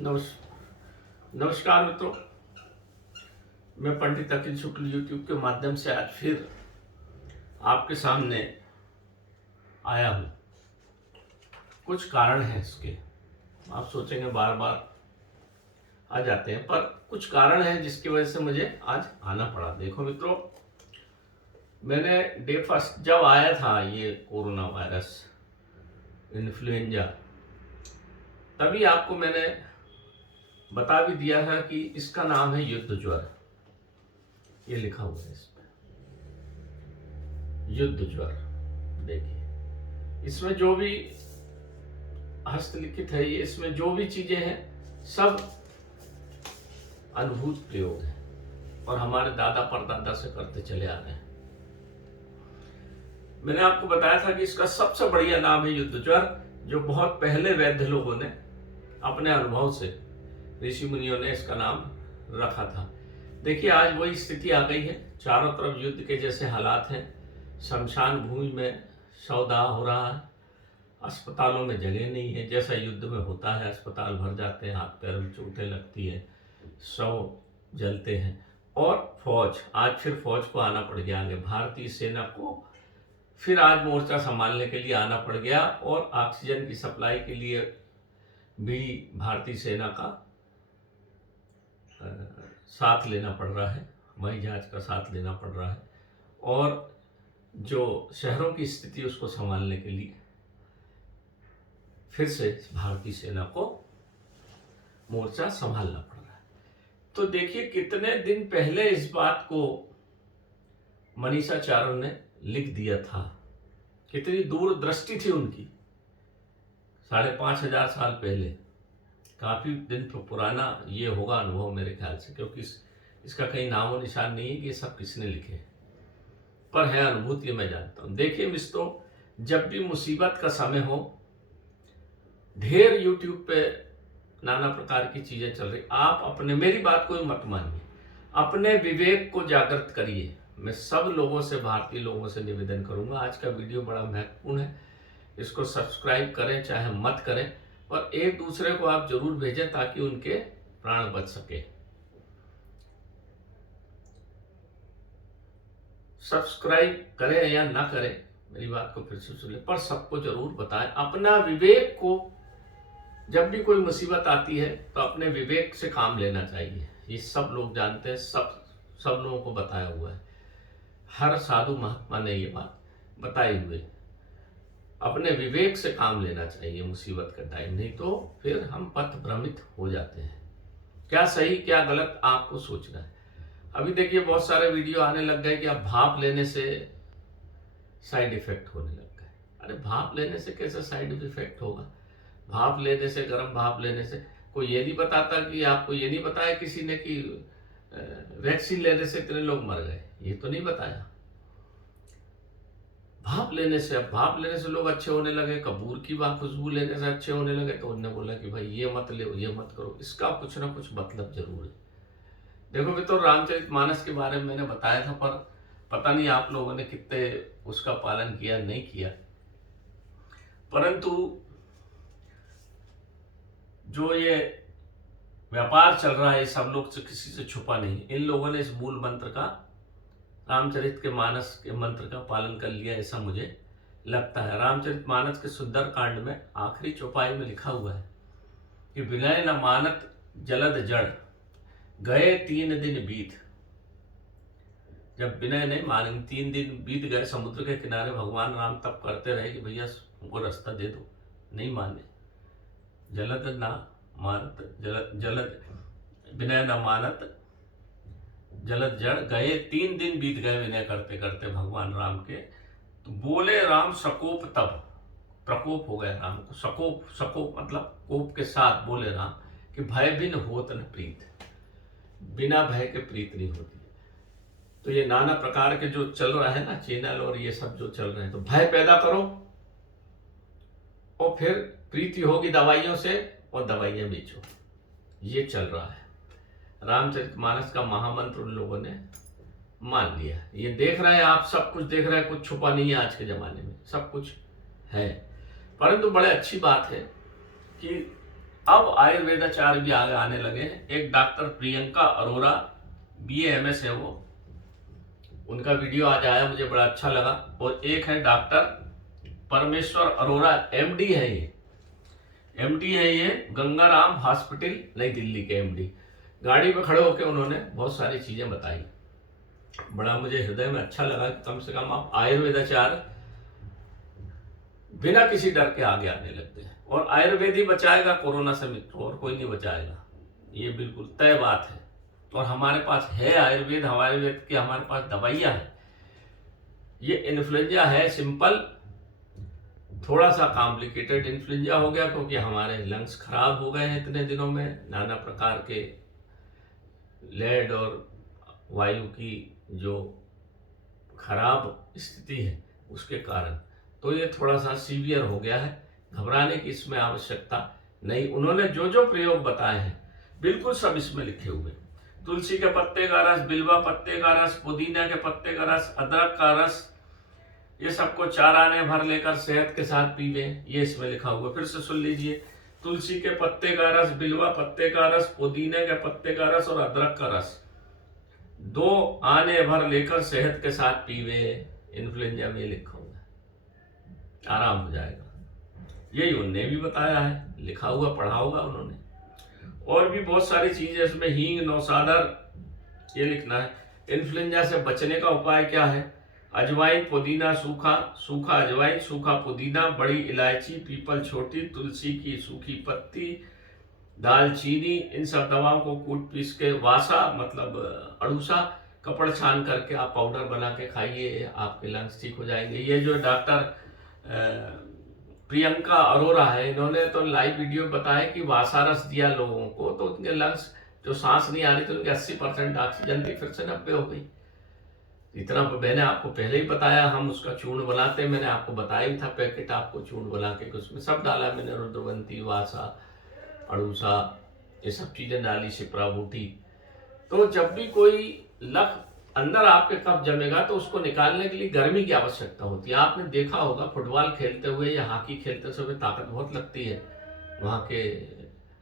नमस् नमस्कार मित्रों। मैं पंडित अखिल शुक्ल यूट्यूब के माध्यम से आज फिर आपके सामने आया हूँ। कुछ कारण हैं इसके, आप सोचेंगे बार बार आ जाते हैं, पर कुछ कारण हैं जिसकी वजह से मुझे आज आना पड़ा। देखो मित्रों, मैंने डे फर्स्ट जब आया था ये कोरोना वायरस इन्फ्लुएंजा, तभी आपको मैंने बता भी दिया था कि इसका नाम है युद्ध ज्वर। ये लिखा हुआ है इसमें, युद्ध ज्वर। देखिए इसमें जो भी हस्तलिखित है, ये इसमें जो भी चीजें हैं सब अनुभूत प्रयोग है और हमारे दादा परदादा से करते चले आ रहे हैं। मैंने आपको बताया था कि इसका सबसे बढ़िया नाम है युद्ध ज्वर, जो बहुत पहले वैद्य लोगों ने अपने अनुभव से, ऋषि मुनियों ने इसका नाम रखा था। देखिए आज वही स्थिति आ गई है, चारों तरफ युद्ध के जैसे हालात हैं। शमशान भूमि में सौदा हो रहा है, अस्पतालों में जगह नहीं है। जैसा युद्ध में होता है, अस्पताल भर जाते हैं, हाथ पैर में चोटें लगती है, शव जलते हैं। और फौज, आज फिर फौज को आना पड़ गया आगे, भारतीय सेना को फिर आज मोर्चा संभालने के लिए आना पड़ गया। और ऑक्सीजन की सप्लाई के लिए भी भारतीय सेना का साथ लेना पड़ रहा है, हवाई जहाज का साथ लेना पड़ रहा है। और जो शहरों की स्थिति उसको संभालने के लिए फिर से भारतीय सेना को मोर्चा संभालना पड़ रहा है। तो देखिए कितने दिन पहले इस बात को मनीषा चारण ने लिख दिया था, कितनी दूरदृष्टि थी उनकी। 5,500 साल पहले, काफी दिन पुराना ये होगा अनुभव मेरे ख्याल से, क्योंकि इसका कहीं नामो निशान नहीं है कि ये सब किसने लिखे, पर है अनुभूति, ये मैं जानता हूं। देखिए मित्रों, जब भी मुसीबत का समय हो, ढेर यूट्यूब पे नाना प्रकार की चीजें चल रही, आप अपने, मेरी बात को मत मानिए, अपने विवेक को जागृत करिए। मैं सब लोगों से, भारतीय लोगों से निवेदन करूंगा, आज का वीडियो बड़ा महत्वपूर्ण है, इसको सब्सक्राइब करें चाहे मत करें, और एक दूसरे को आप जरूर भेजें ताकि उनके प्राण बच सके। सब्सक्राइब करें या ना करें, मेरी बात को फिर से सुन लें, पर सबको जरूर बताएं। अपना विवेक को, जब भी कोई मुसीबत आती है तो अपने विवेक से काम लेना चाहिए। ये सब लोग जानते हैं, सब लोगों को बताया हुआ है, हर साधु महात्मा ने ये बात बताई हुई। अपने विवेक से काम लेना चाहिए मुसीबत का टाइम, नहीं तो फिर हम पथ भ्रमित हो जाते हैं। क्या सही क्या गलत आपको सोचना है। अभी देखिए बहुत सारे वीडियो आने लग गए कि अब भाप लेने से साइड इफेक्ट होने लग गए। अरे भाप लेने से कैसे साइड इफेक्ट होगा? भाप लेने से, गर्म भाप लेने से, कोई ये नहीं बताता कि, आपको ये नहीं बताया किसी ने कि वैक्सीन लेने से इतने लोग मर गए, ये तो नहीं बताया। भाप लेने से, अब भाप लेने से लोग अच्छे होने लगे, कपूर की खुशबू लेने से अच्छे होने लगे, तो उन्होंने बोला कि भाई ये मत ले, ये मत करो। इसका कुछ ना कुछ मतलब जरूर है। देखो भी, तो रामचरितमानस के बारे में मैंने बताया था, पर पता नहीं आप लोगों ने कितने उसका पालन किया नहीं किया। परंतु जो ये व्यापार चल रहा है, सब लोग से किसी से छुपा नहीं। इन लोगों ने इस मूल मंत्र का, रामचरित के मंत्र का पालन कर लिया, ऐसा मुझे लगता है। रामचरितमानस के सुंदर कांड में आखिरी चौपाई में लिखा हुआ है कि विनय न मानत जलद जड़, गए 3 दिन बीत। जब विनय नहीं माने, 3 दिन बीत गए, समुद्र के किनारे भगवान राम तब करते रहे कि भैया हमको रास्ता दे दो, नहीं माने। जलद ना मानत, जलद विनय न मानत जलद जड़, गए 3 दिन बीत गए विनय करते करते भगवान राम के। तो बोले राम सकोप, तब प्रकोप हो गया राम को। सकोप मतलब कोप के साथ बोले राम कि भय बिन होत न प्रीत, बिना भय के प्रीत नहीं होती। तो ये नाना प्रकार के जो चल रहा है ना, चैनल और ये सब जो चल रहे हैं, तो भय पैदा करो और फिर प्रीति होगी दवाइयों से और दवाइयां बेचो, ये चल रहा है। रामचरितमानस का महामंत्र उन लोगों ने मान लिया। ये देख रहे हैं आप, सब कुछ देख रहे हैं, कुछ छुपा नहीं है आज के जमाने में, सब कुछ है। परंतु बड़े अच्छी बात है कि अब आयुर्वेदाचार्य भी आगे आने लगे हैं। एक doctor Priyanka Arora, BA MS है वो, उनका वीडियो आज आया, मुझे बड़ा अच्छा लगा। और एक है डॉक्टर परमेश्वर अरोरा, MD है ये, MD है ये, गंगाराम हॉस्पिटल नई दिल्ली के MD। गाड़ी में खड़े होकर उन्होंने बहुत सारी चीजें बताई, बड़ा मुझे हृदय में अच्छा लगा कि कम से कम आप आयुर्वेदाचार्य बिना किसी डर के आगे आने लगते हैं। और आयुर्वेद ही बचाएगा कोरोना से मित्रों, और कोई नहीं बचाएगा, ये बिल्कुल तय बात है। और हमारे पास है आयुर्वेद, आयुर्वेद की हमारे पास दवाइयां हैं। ये इन्फ्लुएंजा है सिंपल, थोड़ा सा कॉम्प्लिकेटेड इन्फ्लुएंजा हो गया क्योंकि हमारे लंग्स खराब हो गए हैं इतने दिनों में, नाना प्रकार के लेड और वायु की जो खराब स्थिति है उसके कारण, तो ये थोड़ा सा सीवियर हो गया है। घबराने की इसमें आवश्यकता नहीं। उन्होंने जो जो प्रयोग बताए हैं बिल्कुल सब इसमें लिखे हुए। तुलसी के पत्ते का रस, बिल्वा पत्ते का रस, पुदीना के पत्ते का रस, अदरक का रस, ये सबको 4 आने भर लेकर सेहत के साथ पीवे, ये इसमें लिखा हुआ। फिर से सुन लीजिए, तुलसी के पत्ते का रस, बिल्वा पत्ते का रस, पुदीने के पत्ते का रस और अदरक का रस 2 आने भर लेकर सेहत के साथ पीवे। इन्फ्लुएंजा में लिखा हुआ है, आराम हो जाएगा। यही उनने भी बताया है, लिखा हुआ पढ़ा होगा उन्होंने। और भी बहुत सारी चीजें इसमें, हींग, नौसादर, ये लिखना है। इन्फ्लुएंजा से बचने का उपाय क्या है? अजवाइन, पुदीना सूखा, सूखा अजवाइन, सूखा पुदीना, बड़ी इलायची, पीपल छोटी, तुलसी की सूखी पत्ती, दालचीनी, इन सब दवाओं को कूट पीस के, वासा मतलब अड़ूसा, कपड़ छान करके आप पाउडर बना के खाइए, आपके लंग्स ठीक हो जाएंगे। ये जो डॉक्टर प्रियंका अरोरा है, इन्होंने तो लाइव वीडियो बताया कि वासा रस दिया लोगों को तो उनके लंग्स, जो सांस नहीं आ रही थी उनकी 80% ऑक्सीजन थी, फिर से 90 हो गई। इतना मैंने आपको पहले ही बताया, हम उसका चूर्ण बनाते हैं, मैंने आपको बताया भी था, पैकेट आपको चूर्ण बना के, उसमें सब डाला मैंने, रुद्रवंती, वासा, अड़ूसा, ये सब चीजें डाली, शिप्रा बूटी। तो जब भी कोई अंदर आपके कफ जमेगा तो उसको निकालने के लिए गर्मी की आवश्यकता होती है। आपने देखा होगा फुटबॉल खेलते हुए या हॉकी खेलते समय ताकत बहुत लगती है वहां के,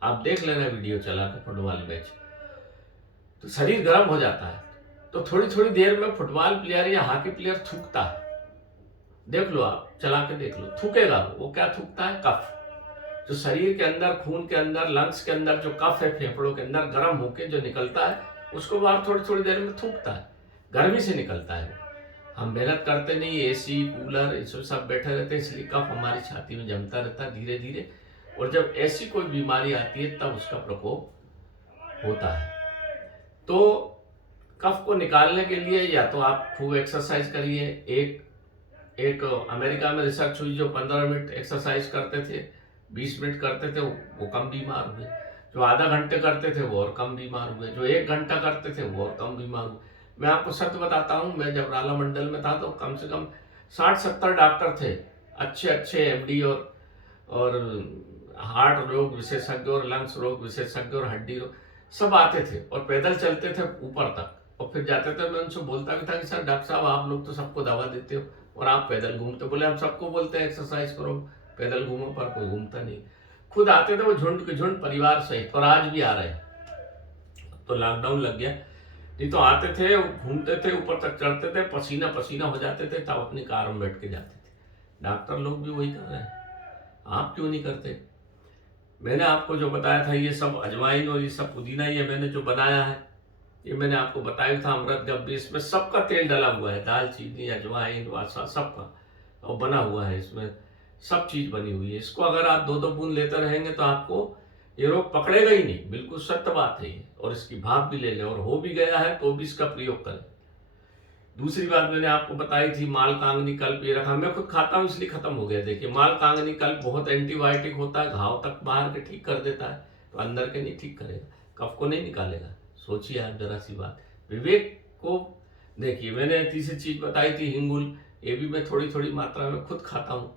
आप देख लेना वीडियो चला के फुटबॉल मैच, तो शरीर गर्म हो जाता है। तो थोड़ी थोड़ी देर में फुटबॉल प्लेयर या हॉकी प्लेयर थूकता है, देख लो आप, चला के देख लो, थूकेगा वो क्या थूकता है? कफ। जो शरीर के अंदर, खून के अंदर, लंग्स के अंदर जो कफ है फेफड़ों के अंदर गर्म होके जो निकलता है, उसको बाहर थोड़ी थोड़ी देर में थूकता है, गर्मी से निकलता है। हम मेहनत करते नहीं, AC कूलर इसमें सब बैठे रहते हैं, इसलिए कफ हमारी छाती में जमता रहता है धीरे धीरे, और जब ऐसी कोई बीमारी आती है तब उसका प्रकोप होता है। तो कफ को निकालने के लिए या तो आप खूब एक्सरसाइज करिए। एक अमेरिका में रिसर्च हुई, जो 15 मिनट एक्सरसाइज करते थे, 20 मिनट करते थे, वो कम बीमार हुए। जो आधा घंटे करते थे वो और कम बीमार हुए। जो 1 घंटा करते थे वो और कम बीमार हुए। मैं आपको सत्य बताता हूँ, मैं जब राला मंडल में था तो कम से कम 60-70 डॉक्टर थे, अच्छे अच्छे MD और हार्ट रोग विशेषज्ञ और लंग्स रोग विशेषज्ञ और हड्डी रोग, सब आते थे और पैदल चलते थे ऊपर तक, और फिर जाते थे। मैं उनसे बोलता भी था कि सर डॉक्टर साहब आप लोग तो सबको दवा देते हो और आप पैदल घूमते। बोले हम सबको बोलते हैं एक्सरसाइज करो, पैदल घूमो, पर कोई घूमता नहीं। खुद आते थे वो झुंड के झुंड परिवार सहित, और आज भी आ रहे हैं। तो लॉकडाउन लग गया, नहीं तो आते थे, घूमते थे, ऊपर तक चढ़ते थे, पसीना पसीना हो जाते थे, तब अपनी कार में बैठ के जाते थे। डॉक्टर लोग भी वही कर रहे हैं, आप क्यों नहीं करते? मैंने आपको जो बताया था, ये सब अजवाइन और ये सब पुदीना, ये मैंने जो बनाया है, ये मैंने आपको बताया था, अमृत गब्बी, इसमें सबका तेल डाला हुआ है, दालचीनी, अजवाइन, वासा, सबका और बना हुआ है, इसमें सब चीज बनी हुई है। इसको अगर आप 2-2 बूंद लेते रहेंगे तो आपको ये रोग पकड़ेगा ही नहीं, बिल्कुल सत्य बात है ये। और इसकी भाप भी ले लें, और हो भी गया है तो भी इसका प्रयोग करें। दूसरी बात मैंने आपको बताई थी, माल कांगनी कल्प, ये रखा, मैं खुद खाता हूँ इसलिए खत्म हो गया। देखिए माल कांगनी कल्प बहुत एंटीबायोटिक होता है, घाव तक बाहर के ठीक कर देता है, तो अंदर के नहीं ठीक करेगा, कफ को नहीं निकालेगा। सोचिए आप जरा सी बात, विवेक को देखिए। मैंने तीसरी चीज बताई थी हिंगुल, ये भी मैं थोड़ी थोड़ी मात्रा में खुद खाता हूँ,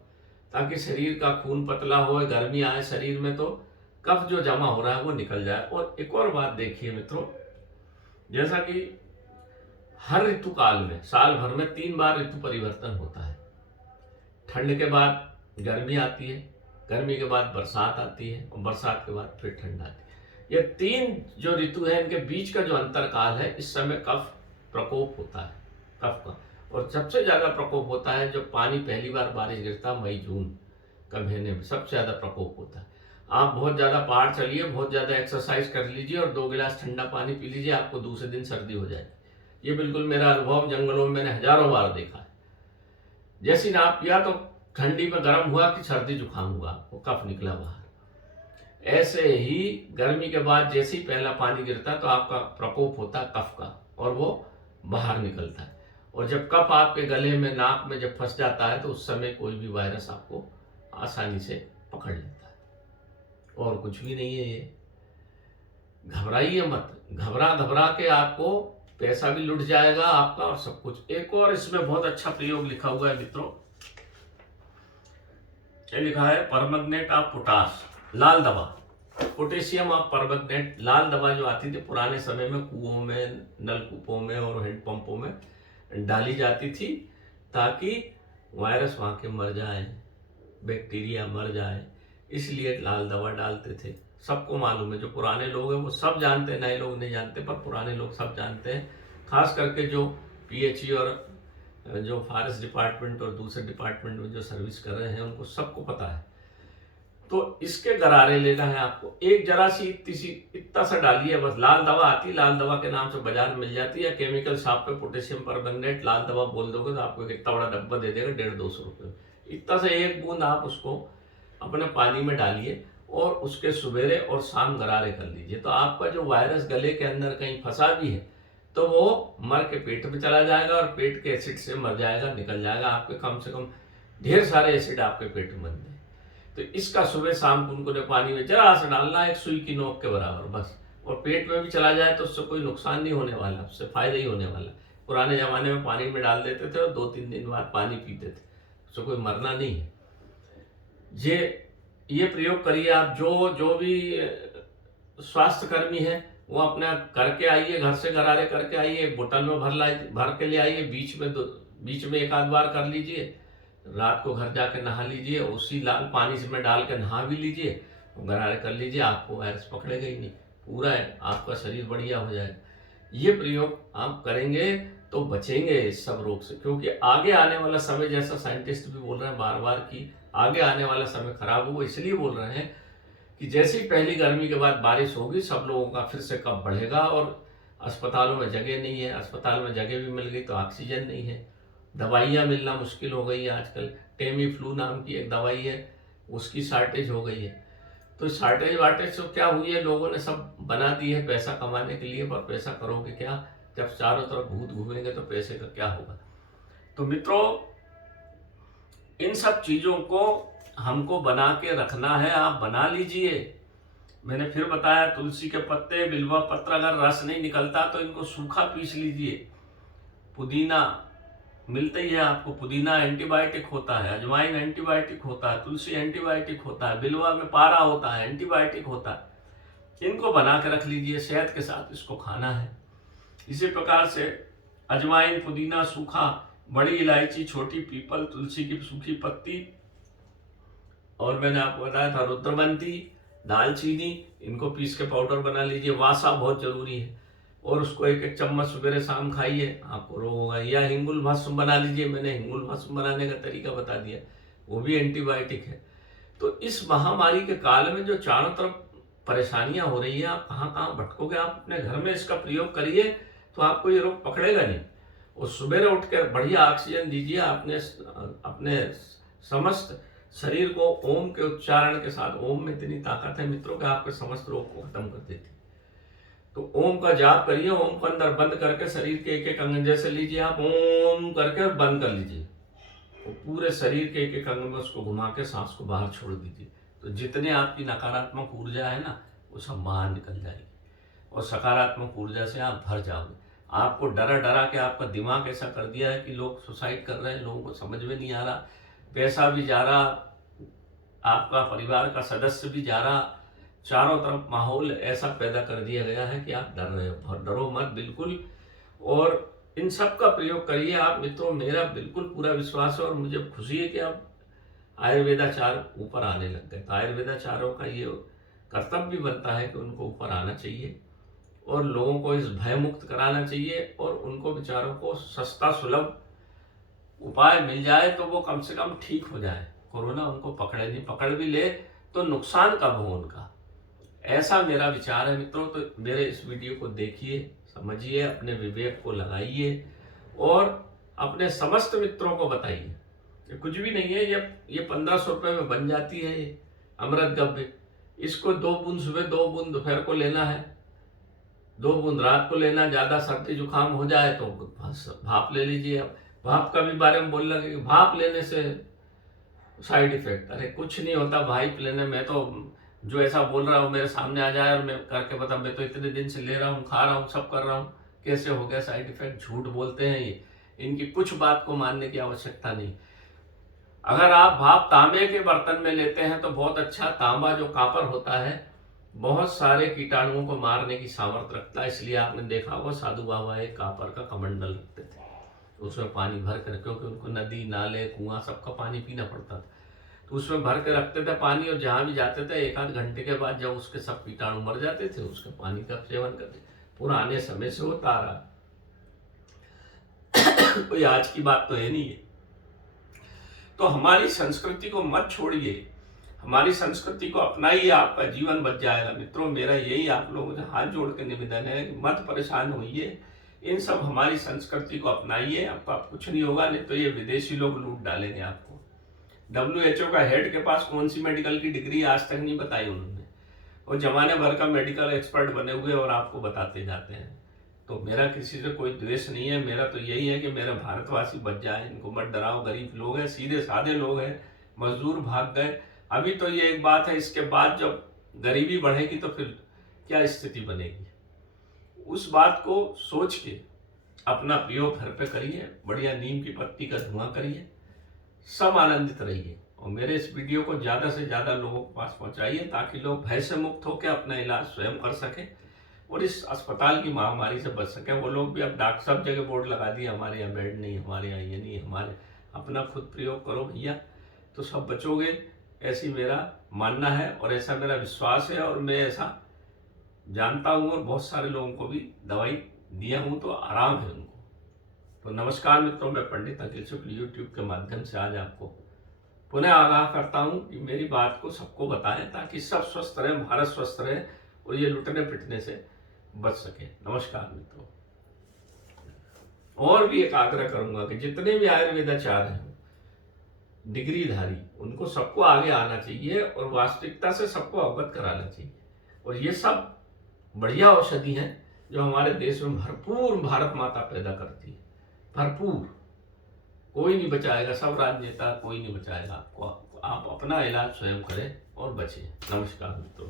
ताकि शरीर का खून पतला हो, गर्मी आए शरीर में तो कफ जो जमा हो रहा है वो निकल जाए। और एक और बात देखिए मित्रों, जैसा कि हर ऋतु काल में साल भर में 3 बार ऋतु परिवर्तन होता है। ठंड के बाद गर्मी आती है, गर्मी के बाद बरसात आती है और बरसात के बाद फिर ठंड आती है। ये 3 जो ऋतु है इनके बीच का जो अंतरकाल है, इस समय कफ प्रकोप होता है, कफ का। और सबसे ज़्यादा प्रकोप होता है जब पानी पहली बार बारिश गिरता, मई जून का महीने में सबसे ज़्यादा प्रकोप होता है। आप बहुत ज़्यादा पहाड़ चलिए, बहुत ज़्यादा एक्सरसाइज कर लीजिए और 2 गिलास ठंडा पानी पी लीजिए, आपको दूसरे दिन सर्दी हो जाएगी। ये बिल्कुल मेरा अनुभव, जंगलों में मैंने हजारों बार देखा है। जैसे ही आप पिया तो ठंडी में गर्म हुआ कि सर्दी जुकाम हुआ, वो कफ निकला बाहर। ऐसे ही गर्मी के बाद जैसे ही पहला पानी गिरता तो आपका प्रकोप होता है कफ का, और वो बाहर निकलता है। और जब कफ आपके गले में, नाक में जब फंस जाता है तो उस समय कोई भी वायरस आपको आसानी से पकड़ लेता है, और कुछ भी नहीं है ये। घबराइए मत, घबरा घबरा के आपको पैसा भी लुट जाएगा आपका और सब कुछ। एक और इसमें बहुत अच्छा प्रयोग लिखा हुआ है मित्रों, ये लिखा है परमंगनेट ऑफ पोटाश, लाल दवा, पोटेशियम ऑफ परमंगनेट। लाल दवा जो आती थी पुराने समय में, कुओं में, नलकूपों में और हैंडपंपों में डाली जाती थी, ताकि वायरस वहाँ के मर जाए, बैक्टीरिया मर जाए, इसलिए लाल दवा डालते थे। सबको मालूम है, जो पुराने लोग हैं वो सब जानते हैं, नए लोग नहीं जानते, पर पुराने लोग सब जानते हैं। खास करके जो पीएचई और जो फॉरेस्ट डिपार्टमेंट और दूसरे डिपार्टमेंट में जो सर्विस कर रहे हैं उनको सबको पता है। तो इसके गरारे लेना है आपको, एक जरा सी इतना सा डालिए बस। लाल दवा आती, लाल दवा के नाम से बाजार में मिल जाती है, केमिकल शॉप पे पोटेशियम परमंगनेट लाल दवा बोल दोगे तो आपको इतना बड़ा डब्बा दे देगा, 150-200 रुपये। इतना सा एक बूंद आप उसको अपने पानी में डालिए और उसके सवेरे और शाम गरारे कर लीजिए। तो आपका जो वायरस गले के अंदर कहीं फंसा भी है तो वो मर के पेट में चला जाएगा और पेट के एसिड से मर जाएगा, निकल जाएगा। आपके कम से कम ढेर सारे एसिड आपके पेट में बनते हैं। तो इसका सुबह शाम गुनगुने पानी में जरा सा डालना, एक सुई की नोक के बराबर बस, और पेट में भी चला जाए तो उससे कोई नुकसान नहीं होने वाला, उससे फायदा ही होने वाला। पुराने ज़माने में पानी में डाल देते थे और 2-3 दिन बाद पानी पीते थे, उससे कोई मरना नहीं है। ये प्रयोग करिए आप। जो भी स्वास्थ्य कर्मी है वो अपना करके आइए, घर से गरारे करके आइए, एक बोतल में भर के ले आइए, बीच में एक आध बार कर लीजिए, रात को घर जाके नहा लीजिए, उसी लाल पानी से में डाल के नहा भी लीजिए, गरारे कर लीजिए, आपको वायरस पकड़ेगा ही नहीं, पूरा है, आपका शरीर बढ़िया हो जाएगा। ये प्रयोग आप करेंगे तो बचेंगे इस सब रोग से, क्योंकि आगे आने वाला समय, जैसा साइंटिस्ट भी बोल रहे हैं बार बार कि आगे आने वाला समय खराब हो, वो इसलिए बोल रहे हैं कि जैसे ही पहली गर्मी के बाद बारिश होगी सब लोगों का फिर से कफ बढ़ेगा, और अस्पतालों में जगह नहीं है, अस्पताल में जगह भी मिल गई तो ऑक्सीजन नहीं है, दवाइयाँ मिलना मुश्किल हो गई है आजकल। टेमी फ्लू नाम की एक दवाई है, उसकी शार्टेज हो गई है। तो शार्टेज वार्टेज तो क्या हुई है, लोगों ने सब बना दी है पैसा कमाने के लिए, पर पैसा करोगे क्या जब चारों तरफ भूत घूमेंगे, तो पैसे का क्या होगा। तो मित्रों, इन सब चीज़ों को हमको बना के रखना है, आप बना लीजिए। मैंने फिर बताया, तुलसी के पत्ते, बिल्वा पत्र, अगर रस नहीं निकलता तो इनको सूखा पीस लीजिए। पुदीना मिलता ही है आपको, पुदीना एंटीबायोटिक होता है, अजवाइन एंटीबायोटिक होता है, तुलसी एंटीबायोटिक होता है, बिल्वा में पारा होता है, एंटीबायोटिक होता है। इनको बना के रख लीजिए, शहद के साथ इसको खाना है। इसी प्रकार से अजवाइन, पुदीना सूखा, बड़ी इलायची, छोटी पीपल, तुलसी की सूखी पत्ती, और मैंने आपको बताया था रुद्रवंती, दालचीनी, इनको पीस के पाउडर बना लीजिए। वासा बहुत जरूरी है, और उसको 1-1 चम्मच सुबह शाम खाइए, आपको रोग होगा। या हिंगुल भस्म बना लीजिए, मैंने हिंगुल भस्म बनाने का तरीका बता दिया, वो भी एंटीबायोटिक है। तो इस महामारी के काल में जो चारों तरफ परेशानियां हो रही है, आप कहाँ कहाँ भटकोगे, आप अपने घर में इसका प्रयोग करिए तो आपको ये रोग पकड़ेगा नहीं। और सुबह उठ कर बढ़िया ऑक्सीजन दीजिए अपने समस्त शरीर को ओम के उच्चारण के साथ। ओम में इतनी ताकत है मित्रों कि आपके समस्त रोग को खत्म कर देती। तो ओम का जाप करिए, ओम को अंदर बंद करके शरीर के एक-एक अंग, जैसे लीजिए आप ओम करके बंद कर लीजिए, तो पूरे शरीर के एक-एक अंग में उसको घुमा के सांस को बाहर छोड़ दीजिए। तो जितने आपकी नकारात्मक ऊर्जा है ना, वो सब बाहर निकल जाएगी और सकारात्मक ऊर्जा से आप भर जाओगे। आपको डरा डरा के आपका दिमाग ऐसा कर दिया है कि लोग सुसाइड कर रहे हैं, लोगों को समझ में नहीं आ रहा, पैसा भी जा रहा, आपका परिवार का सदस्य भी जा रहा, चारों तरफ माहौल ऐसा पैदा कर दिया गया है कि आप डर रहे हो। डरो मत बिल्कुल, और इन सब का प्रयोग करिए आप मित्रों। मेरा बिल्कुल पूरा विश्वास है और मुझे खुशी है कि आयुर्वेदाचार ऊपर आने लग गए। तो आयुर्वेदाचारों का ये कर्तव्य भी बनता है कि उनको ऊपर आना चाहिए और लोगों को इस भय मुक्त कराना चाहिए और उनको बेचारों को सस्ता सुलभ उपाय मिल जाए तो वो कम से कम ठीक हो जाए, कोरोना उनको पकड़े नहीं, पकड़ भी ले तो नुकसान कब हो उनका, ऐसा मेरा विचार है मित्रों। तो मेरे इस वीडियो को देखिए, समझिए, अपने विवेक को लगाइए और अपने समस्त मित्रों को बताइए कि कुछ भी नहीं है, ये 1500 रुपये में बन जाती है ये अमृत गव्य। इसको 2 बूंद सुबह 2 बूंद दोपहर को लेना है, 2 बूंद रात को लेना। ज़्यादा सर्दी जुकाम हो जाए तो भाप ले लीजिए। अब भाप का भी बारे में बोल लगे कि भाप लेने से साइड इफेक्ट, अरे कुछ नहीं होता भाप लेने में। तो जो ऐसा बोल रहा हूँ मेरे सामने आ जाए और मैं करके बता, मैं तो इतने दिन से ले रहा हूँ, खा रहा हूँ, सब कर रहा हूँ, कैसे हो गया साइड इफेक्ट? झूठ बोलते हैं ये, इनकी कुछ बात को मानने की आवश्यकता नहीं। अगर आप भाप तांबे के बर्तन में लेते हैं तो बहुत अच्छा। तांबा जो कॉपर होता है बहुत सारे कीटाणुओं को मारने की सामर्थ्य रखता है, इसलिए आपने देखा होगा साधु बाबा एक कॉपर का कमंडल रखते थे, उसमें पानी भर कर, क्योंकि उनको नदी नाले कुआं सबका पानी पीना पड़ता था, तो उसमें भर के रखते थे पानी। और जहाँ भी जाते थे 1 आध घंटे के बाद जब उसके सब कीटाणु मर जाते थे उसके पानी का सेवन करते। पुराने समय से होता आ रहा, कोई आज की बात तो है नहीं है। तो हमारी संस्कृति को मत छोड़िए, हमारी संस्कृति को अपनाइए, आपका जीवन बच जाएगा। मित्रों, मेरा यही आप लोगों से हाथ जोड़ के निवेदन है कि मत परेशान होइए, इन सब हमारी संस्कृति को अपनाइए, आपका कुछ नहीं होगा। नहीं तो ये विदेशी लोग लूट डालेंगे आपको। WHO का हेड के पास कौन सी मेडिकल की डिग्री आज तक नहीं बताई उन्होंने, और जमाने भर का मेडिकल एक्सपर्ट बने हुए और आपको बताते जाते हैं। तो मेरा किसी से कोई द्वेष नहीं है, मेरा तो यही है कि मेरे भारतवासी बच जाए, इनको मत डराओ। गरीब लोग हैं, सीधे साधे लोग हैं, मजदूर भाग गए। अभी तो ये एक बात है, इसके बाद जब गरीबी बढ़ेगी तो फिर क्या स्थिति बनेगी, उस बात को सोच के अपना प्रयोग घर पे करिए, बढ़िया नीम की पत्ती का धुआं करिए, सब आनंदित रहिए। और मेरे इस वीडियो को ज़्यादा से ज़्यादा लोगों के पास पहुंचाइए ताकि लोग भय से मुक्त होकर अपना इलाज स्वयं कर सकें और इस अस्पताल की महामारी से बच सकें। वो लोग भी अब डॉक्टर सब जगह बोर्ड लगा दिए, हमारे यहाँ बेड नहीं, हमारे यहाँ ये नहीं, हमारे। अपना खुद प्रयोग करो भैया, तो सब बचोगे, ऐसी मेरा मानना है और ऐसा मेरा विश्वास है। और मैं ऐसा जानता हूँ और बहुत सारे लोगों को भी दवाई दिया हूँ तो आराम है उनको। तो नमस्कार मित्रों, मैं पंडित अखिल शुक्ल यूट्यूब के माध्यम से आज आपको पुनः आगाह करता हूँ कि मेरी बात को सबको बताएं ताकि सब स्वस्थ रहें, भारत स्वस्थ रहे और ये लुटने पिटने से बच सके। नमस्कार मित्रों। और भी एक आग्रह करूंगा कि जितने भी आयुर्वेदाचार्य हैं डिग्रीधारी, उनको सबको आगे आना चाहिए और वास्तविकता से सबको अवगत कराना चाहिए। और ये सब बढ़िया औषधि हैं जो हमारे देश में भरपूर भारत माता पैदा करती है, भरपूर। कोई नहीं बचाएगा, सब राजनेता कोई नहीं बचाएगा आपको। आप अपना इलाज स्वयं करें और बचें। नमस्कार मित्रों।